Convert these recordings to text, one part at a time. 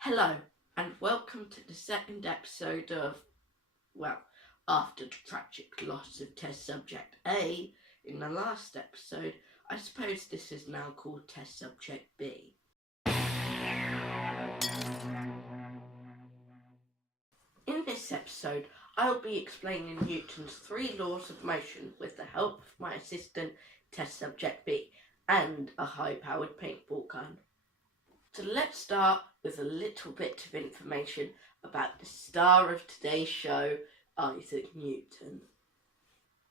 Hello, and welcome to the second episode of, after the tragic loss of test subject A in the last episode, I suppose this is now called test subject B. In this episode, I'll be explaining Newton's 3 laws of motion with the help of my assistant, test subject B, and a high-powered paintball gun. So let's start with a little bit of information about the star of today's show, Isaac Newton.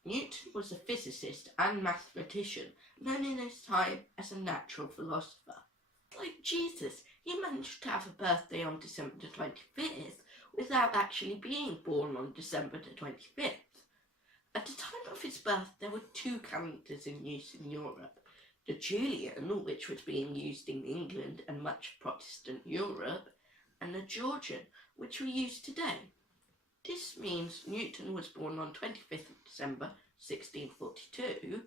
Newton was a physicist and mathematician, known in his time as a natural philosopher. Like Jesus, he managed to have a birthday on December the 25th without actually being born on December the 25th. At the time of his birth, there were 2 calendars in use in Europe. The Julian, which was being used in England and much of Protestant Europe, and the Georgian, which we use today. This means Newton was born on 25th of December 1642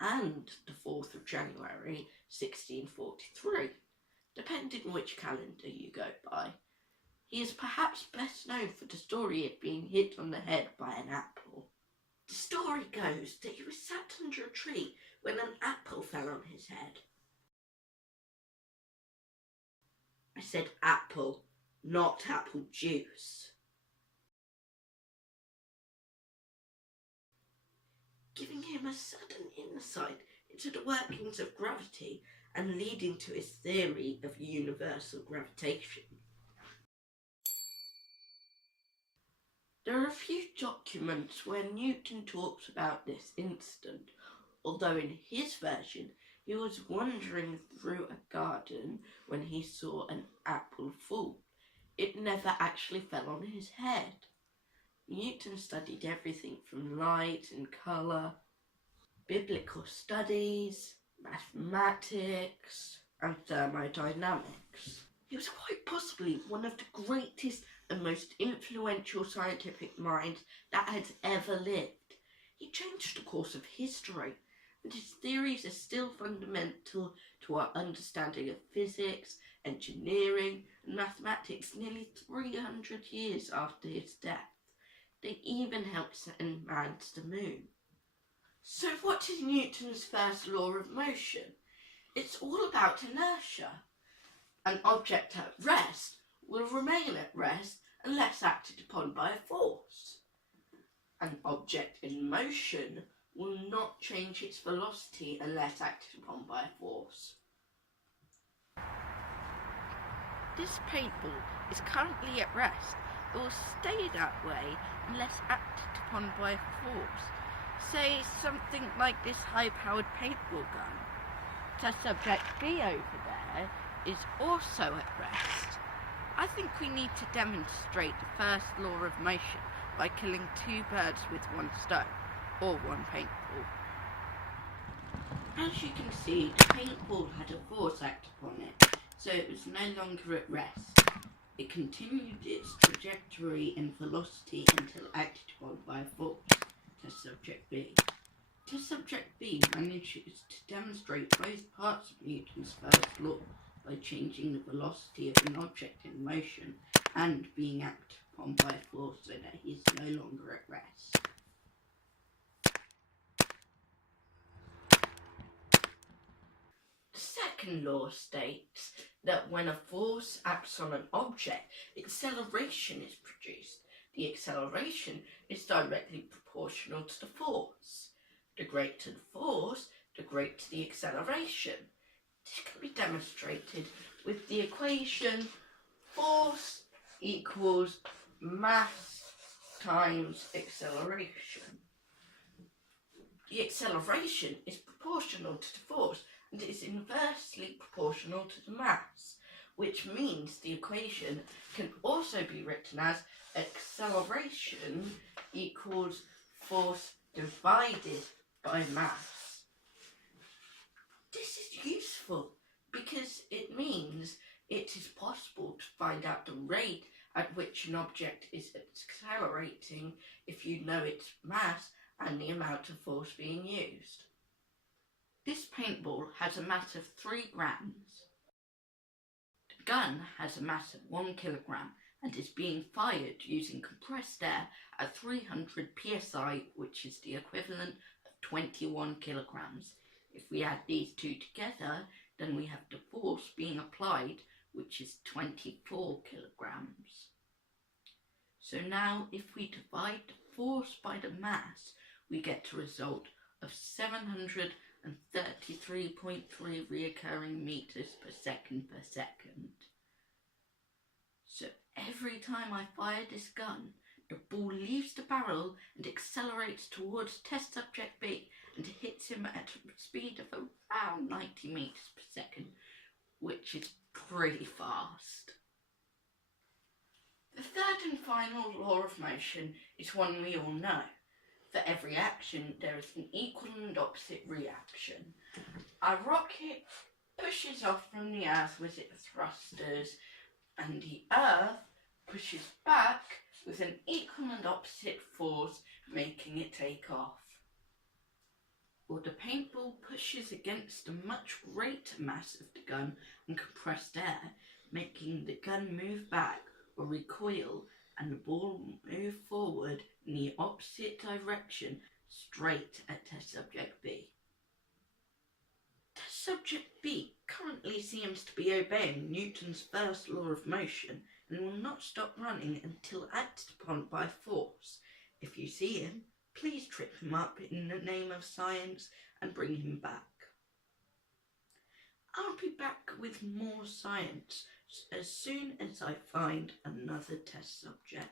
and the 4th of January 1643, depending which calendar you go by. He is perhaps best known for the story of being hit on the head by an apple. The story goes that he was sat under a tree when an apple fell on his head. I said apple, not apple juice. Giving him a sudden insight into the workings of gravity and leading to his theory of universal gravitation. There are a few documents where Newton talks about this incident, although in his version he was wandering through a garden when he saw an apple fall. It never actually fell on his head. Newton studied everything from light and colour, biblical studies, mathematics, and thermodynamics. He was quite possibly one of the greatest and most influential scientific minds that has ever lived. He changed the course of history, and his theories are still fundamental to our understanding of physics, engineering, and mathematics nearly 300 years after his death. They even helped send man to the moon. So what is Newton's first law of motion? It's all about inertia. An object at rest will remain at rest unless acted upon by a force. An object in motion will not change its velocity unless acted upon by a force. This paintball is currently at rest. It will stay that way unless acted upon by a force. Say something like this high-powered paintball gun. Test subject B over there is also at rest. I think we need to demonstrate the first law of motion by killing 2 birds with 1 stone, or 1 paintball. As you can see, the paintball had a force act upon it, so it was no longer at rest. It continued its trajectory and velocity until acted upon by a force. Test subject B. Test subject B manages to demonstrate both parts of Newton's first law by changing the velocity of an object in motion and being acted upon by a force so that he is no longer at rest. The second law states that when a force acts on an object, acceleration is produced. The acceleration is directly proportional to the force. The greater the force, the greater the acceleration. This can be demonstrated with the equation force equals mass times acceleration. The acceleration is proportional to the force and is inversely proportional to the mass, which means the equation can also be written as acceleration equals force divided by mass. This is useful because it means it is possible to find out the rate at which an object is accelerating if you know its mass and the amount of force being used. This paintball has a mass of 3 grams. gun has a mass of 1 kilogram and is being fired using compressed air at 300 psi, which is the equivalent of 21 kilograms. If we add these two together, then we have the force being applied, which is 24 kilograms. So now if we divide the force by the mass, we get a result of 733.3 reoccurring meters per second. So every time I fire this gun, the ball leaves the barrel and accelerates towards test subject B and hits him at a speed of around 90 meters per second, which is pretty fast. The third and final law of motion is one we all know. For every action, there is an equal and opposite reaction. A rocket pushes off from the Earth with its thrusters, and the Earth pushes back with an equal and opposite force, making it take off. Or the paintball pushes against a much greater mass of the gun and compressed air, making the gun move back or recoil, and the ball move forward in the opposite direction straight at test subject B. Test subject B currently seems to be obeying Newton's first law of motion and will not stop running until acted upon by force. If you see him, please trip him up in the name of science and bring him back. I'll be back with more science as soon as I find another test subject.